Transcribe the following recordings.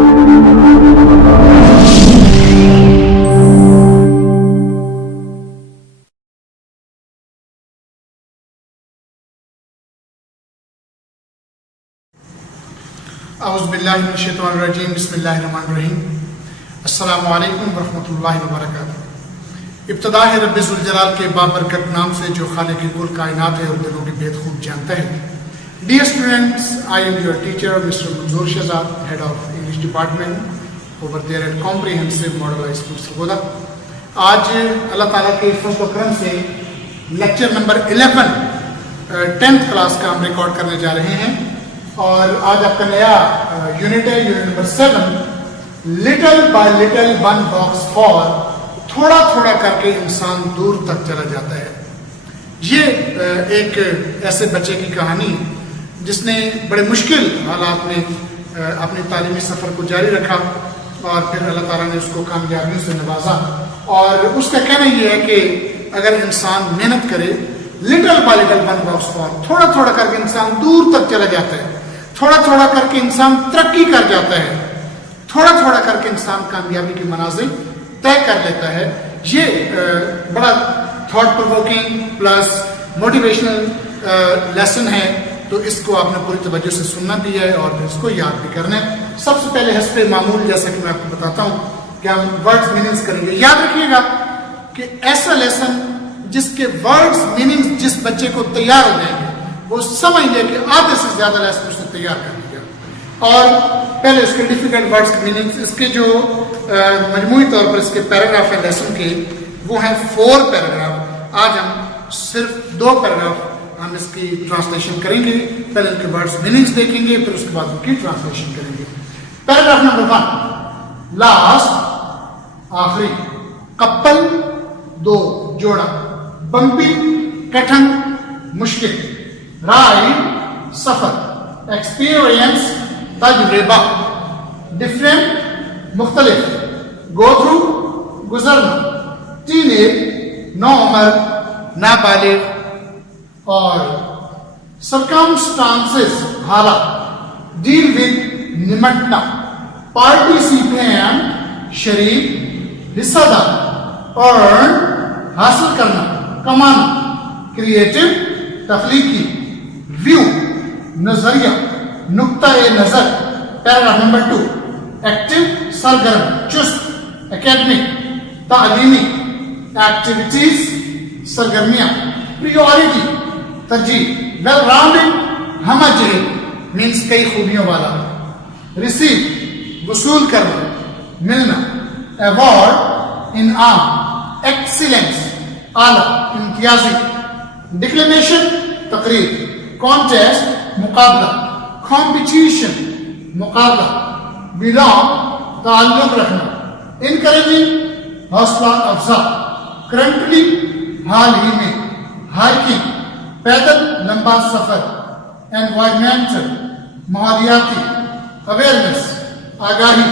اعوذ باللہ من الشیطان الرجیم بسم اللہ الرحمن الرحیم السلام علیکم ورحمۃ اللہ وبرکاتہ۔ ابتدا ہے رب ذوالجلال کے بابرکت نام سے جو خالق کل کائنات ہے اور دلوں کی بید خوب جانتا ہے۔ Dear students, I am your teacher mister Manzoor Shahzad, head of English department over there at comprehensive model high school Sargodha. آج اللہ تعالیٰ کے فضل و کرم سے لیکچر نمبر 11 10th کلاس کا ہم ریکارڈ کرنے جا رہے ہیں، اور آج آپ کا نیا یونٹ ہے، unit number 7 little by little one walks far, تھوڑا تھوڑا کر کے انسان دور تک چلا جاتا ہے۔ یہ ایک ایسے بچے کی کہانی جس نے بڑے مشکل حالات میں اپنی تعلیمی سفر کو جاری رکھا اور پھر اللہ تعالیٰ نے اس کو کامیابیوں سے نوازا، اور اس کا کہنا یہ ہے کہ اگر انسان محنت کرے، little by little one walks far, تھوڑا تھوڑا کر کے انسان دور تک چلا جاتا ہے، تھوڑا تھوڑا کر کے انسان ترقی کر جاتا ہے، تھوڑا تھوڑا کر کے انسان کامیابی کی منازل طے کر لیتا ہے۔ یہ بڑا thought provoking plus motivational lesson ہے، تو اس کو آپ نے پوری توجہ سے سننا بھی ہے اور اس کو یاد بھی کرنا ہے۔ سب سے پہلے حسب معمول جیسا کہ میں آپ کو بتاتا ہوں کہ ہم ورڈز میننگز کریں گے۔ یاد رکھیے گا کہ ایسا لیسن جس کے ورڈز میننگز جس بچے کو تیار ہو جائیں گے وہ سمجھ لے کہ آدھے سے زیادہ لیسن اس نے تیار کر لیا، اور پہلے اس کے ڈیفیکلٹ ورڈز کے میننگز، اس کے جو مجموعی طور پر اس کے پیراگراف ہیں لیسن کے، وہ ہیں 4 پیراگراف۔ آج ہم صرف 2 پیراگراف ہم اس کی ٹرانسلیشن کریں گے، پہلے ان کے ورڈز میننگز دیکھیں گے، پھر اس کے بعد ان کی ٹرانسلیشن کریں گے۔ پیراگراف نمبر 1، لاسٹ آخری، کپل 2 جوڑا، بمپی کٹھن مشکل، رائڈ سفر، ایکسپیرینس تجربہ، ڈفرینٹ مختلف، گو تھرو گزرنا، ٹین ایج نوعمر نابالغ، اور سرکمسٹانسز حالات، ڈیل ود نمٹنا، پارٹیسپینٹ شریک، حصہ دار، ارن حاصل کرنا، کمانا، کریٹو تخلیقی، ویو نظریہ، نقطۂ نظر۔ پیراگراف نمبر 2، ایکٹیو سرگرم، چست، اکیڈمک تعلیمی، ایکٹیویٹیز سرگرمیاں، پریورٹی ترجیح، ویل راؤنڈڈ ہمہ جہت مینس کئی خوبیوں والا، ریسیو وصول کرنا، ملنا، ایوارڈ انعام، ایکسیلنس اعلیٰ امتیازی، ڈکلیمیشن تقریر، کانٹیسٹ مقابلہ، کمپٹیشن مقابلہ، بلانگ تعلق رکھنا، انکریجنگ حوصلہ افزا، کرنٹلی حال ہی میں، ہائکنگ پیدل لمبا سفر، انوائرمنٹل ماحولیاتی، اویئرنیس آگاہی،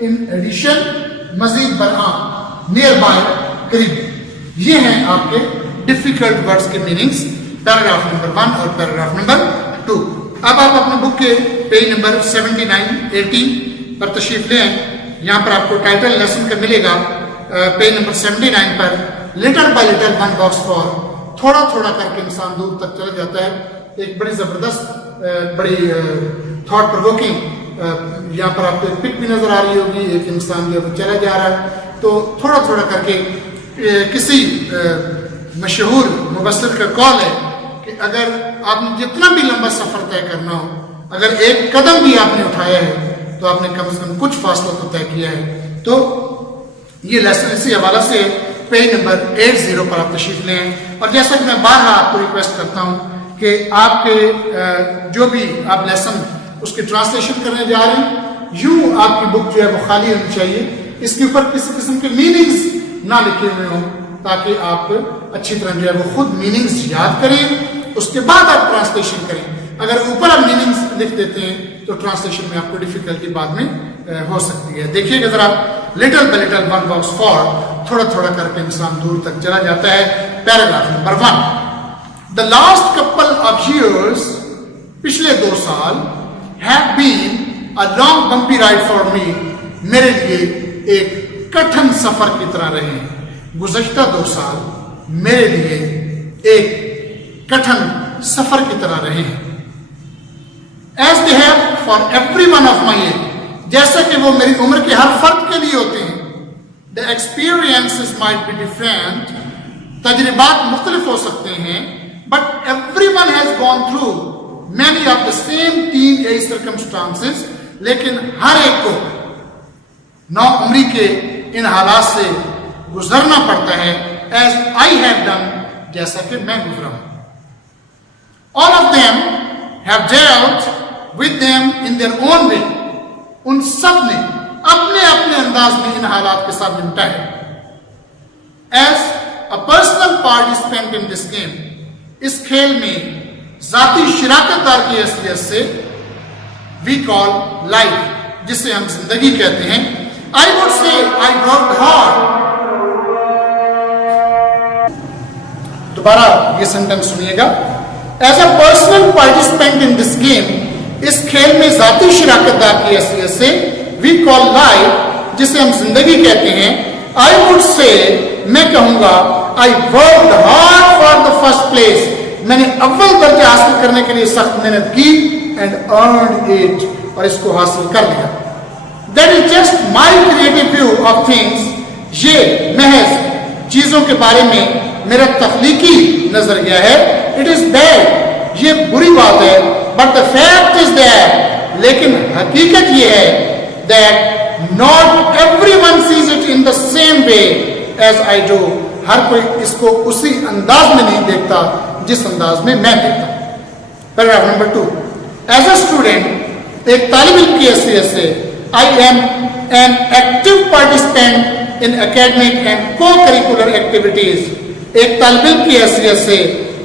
ان ایڈیشن مزید برآں، نیئر بائی قریب۔ یہ ہیں آپ کے ڈیفیکلٹ ورڈز کے میننگز، پیراگراف نمبر 1 اور پیراگراف نمبر 2۔ اب آپ اپنے بک کے پیج نمبر 79-80 پر تشریف لیں۔ یہاں پر آپ کو ٹائٹل لیسن کا ملے گا پیج نمبر 79 پر، little by little one walks far, تھوڑا تھوڑا کر کے انسان دور تک چلا جاتا ہے۔ ایک بڑی زبردست بڑی تھاٹ پرووکنگ یہاں پر آپ کو ایک پک بھی نظر آ رہی ہوگی، ایک انسان جو چلا جا رہا ہے، تو تھوڑا تھوڑا کر کے کسی مشہور مبصر کا قول ہے کہ اگر آپ نے جتنا بھی لمبا سفر طے کرنا ہو، اگر ایک قدم بھی آپ نے اٹھایا ہے تو آپ نے کم سے کم کچھ فاصلہ تو طے کیا ہے۔ تو یہ لیسن اسی حوالے سے پیج نمبر 80 پر آپ تشریف لیں، اور جیسا کہ میں بارہا آپ کو ریکویسٹ کرتا ہوں کہ آپ کے جو بھی آپ لیسن اس کی ٹرانسلیشن کرنے جا رہے ہیں، یوں آپ کی بک جو ہے وہ خالی ہونی چاہیے، اس کے اوپر کسی قسم کے میننگز نہ لکھے ہوئے ہوں، تاکہ آپ اچھی طرح جو ہے وہ خود میننگز یاد کریں، اس کے بعد آپ ٹرانسلیشن کریں۔ اگر اوپر آپ میننگز لکھ دیتے ہیں تو ٹرانسلیشن میں آپ کو ڈیفیکلٹی بعد میں ہو سکتی ہے۔ دیکھیے گا ذرا، little by little one walks far, تھوڑا تھوڑا کر کے انسان دور تک چلا جاتا ہے۔ Paragraph number 1، the last couple of years, پچھلے 2 سال، have been a long bumpy ride for me, میرے لیے ایک کٹھن سفر کی طرح رہے ہیں. گزشتہ 2 سال میرے لیے ایک کٹھن سفر کی طرح رہے ہیں. As they have for every one of my age, جیسا کہ وہ میری عمر کے ہر فرد کے لیے ہوتے ہیں. The experiences might be different, تجربات مختلف ہو سکتے ہیں, but everyone has gone through many of the same teenage circumstances, لیکن ہر ایک کو نو عمری کے ان حالات سے گزرنا پڑتا ہے. As I have done, جیسا کہ میں گزرا ہوں. All of them have dealt with them in their own way. ان سب نے اپنے اپنے انداز میں ان حالات کے ساتھ نمٹا ہے. As a personal participant in this game, اس کھیل میں ذاتی شراکت دار کی حیثیت سے we call life, جسے ہم زندگی کہتے ہیں. I would say I worked hard. دوبارہ یہ سینٹنس سنیے گا. As a personal participant in this game, اس کھیل میں ذاتی شراکت دار کی حیثیت سے we call life, جسے ہم زندگی کہتے ہیں. I would say, میں کہوں گا, I worked hard for the first place. میں نے اول درجہ حاصل کرنے کے لیے سخت محنت کی and earned it, اور اس کو حاصل کر لیا. That is just my creative view of things. یہ محض چیزوں کے بارے میں میرا تخلیقی نظریہ ہے. It is bad, یہ بری بات ہے. But the fact is that, لیکن حقیقت یہ ہے that not everyone sees it in the same way as I do. ہر کوئی اس کو اسی انداز میں نہیں دیکھتا جس انداز میں میں دیکھتا ہوں. Paragraph number 2. As a student, ایک طالب علم کی حیثیت سے I am an active participant in academic and co-curricular activities. ایک طالب علم کی حیثیت سے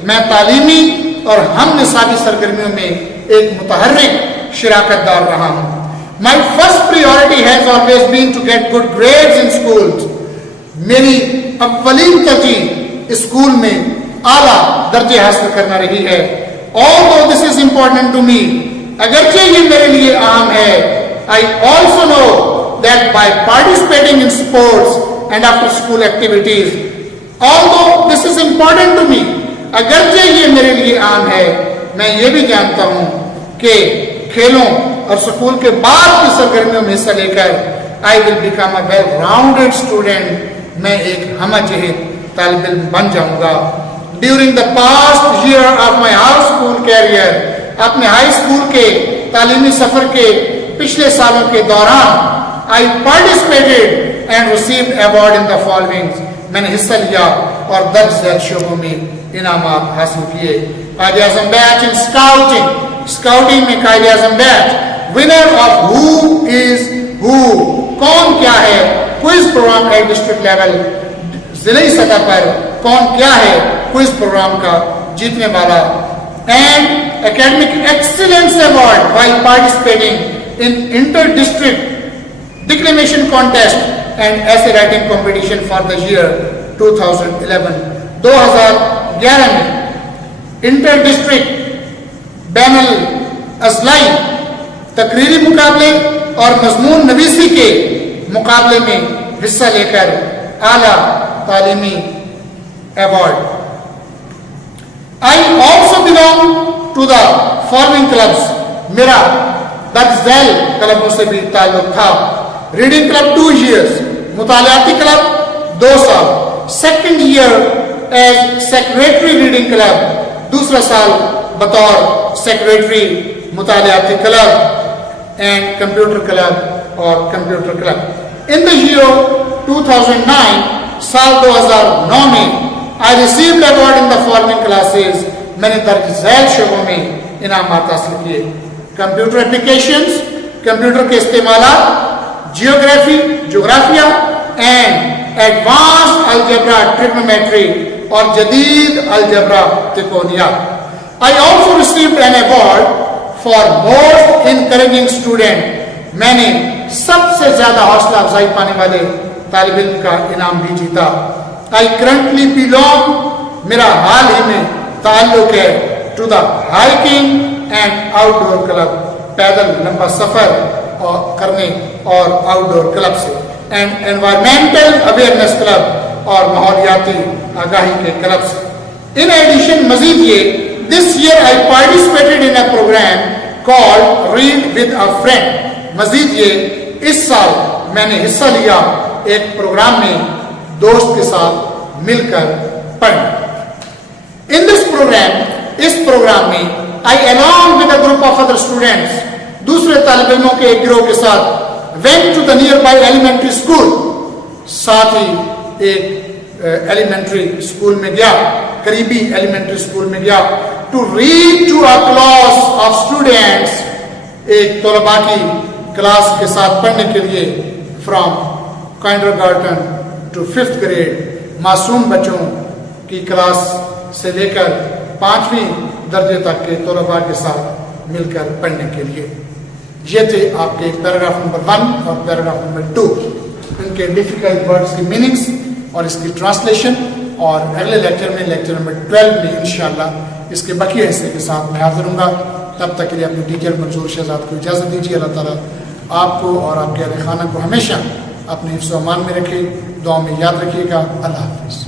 میں تعلیمی اور ہم نصابی سرگرمیوں میں ایک متحرک شراکت دار رہا ہوں. My first priority has always been to get good grades in schools. میری اولین ترجیح اسکول میں اعلیٰ درجے حاصل کرنا رہی ہے. Although this is important to me, اگرچہ یہ میرے لیے اہم ہے, I also know that by participating in sports and after school activities, although this is important to me, اگرچہ یہ میرے لیے اہم ہے, میں یہ بھی جانتا ہوں کہ کھیلوں اور اسکول کے بعد کی سرگرمیوں میں حصہ لے کر I will become a well-rounded student. میں ایک ہمہ جہت طالب علم بن جاؤں گا. During the past year of my high school career, اپنے ہائی اسکول کے تعلیمی سفر کے پچھلے سالوں کے دوران I participated and received award in the following. میں نے حصہ لیا اور درج ذیل شعبوں میں انعامات حاصل کیے. قائد اعظم بیچ ان اسکاؤٹنگ میں قائد اعظم بیچ. ونر آف ہو از ہو, کون کیا ہے. Quiz programme at district level, ضلعی سطح پر کون کیا ہے کوئز پروگرام کا جیتنے والا. And academic excellence award while participating in inter-district declamation contest and essay writing competition for the year 2011. 2011 میں انٹر ڈسٹرکٹ بین الاضلاعی تقریری مقابلے اور مضمون نویسی کے مقابلے میں حصہ لے کر اعلیٰ تعلیمی award. I also belong to the following clubs. میرا درج ذیل کلبوں سے بھی تعلق تھا. ریڈنگ کلب 2 years, مطالعاتی کلب 2 سال. Second year as secretary reading club, دوسرا سال بطور سیکریٹری مطالعاتی کلب. اینڈ کمپیوٹر کلب اور computer club. In the year 2009, سال 2009 میں I received award in the following classes. میں نے درج ذیل شعبوں میں انعامات حاصل کیے. کمپیوٹر اپلیکیشنز, کمپیوٹر کے استعمالات, جیوگرافی, جغرافیہ, اینڈ ایڈوانس الجبرا ٹریگنومیٹری, اور جدید algebra تکونیات. I also received an award for most encouraging student. میں نے سب سے زیادہ حوصلہ افزائی پانے والے طالب علم کا انعام بھی جیتا. I currently belong, میرا حال ہی میں تعلق ہے, to the hiking and outdoor club, پیدل لمبا سفر کرنے اور آؤٹ ڈور کلب سے، اینڈ انوائرمنٹل اویئرنیس کلب اور ماحولیاتی آگاہی کے کلب سے۔ ان ایڈیشن مزید یہ this year I participated in a programme called read with a friend, مزید یہ اس سال میں نے حصہ لیا ایک پروگرام میں دوست کے ساتھ مل کر پڑھنے۔ ان دس پروگرام، اس پروگرام میں I along with a group of other students، دوسرے طالب علموں کے ایک گروہ کے ساتھ went to the nearby elementary school، ساتھ ہی ایک ایلیمنٹری اسکول میں گیا، قریبی ایلیمنٹری اسکول میں گیا، to read to a class of students، ایک طلباء کی کلاس کے ساتھ پڑھنے کے لیے، from kindergarten to 5th grade، معصوم بچوں کی کلاس سے لے کر 5ویں درجے تک کے طلباء کے ساتھ مل کر پڑھنے کے لیے۔ یہ تھے آپ کے پیراگراف نمبر 1 اور پیراگراف نمبر 2، ان کے ڈیفیکلٹ ورڈز کی میننگز اور اس کی ٹرانسلیشن، اور اگلے لیکچر میں، لیکچر نمبر 12 میں انشاءاللہ اس کے بقیہ حصے کے ساتھ میں حاضر ہوں گا۔ تب تک کے لیے اپنی ٹیچر منظور شہزاد کو اجازت دیجیے۔ اللہ تعالیٰ آپ کو اور آپ کے اہل خانہ کو ہمیشہ اپنے حفظ و امان میں رکھے، دعاؤں میں یاد رکھیے گا۔ اللہ حافظ۔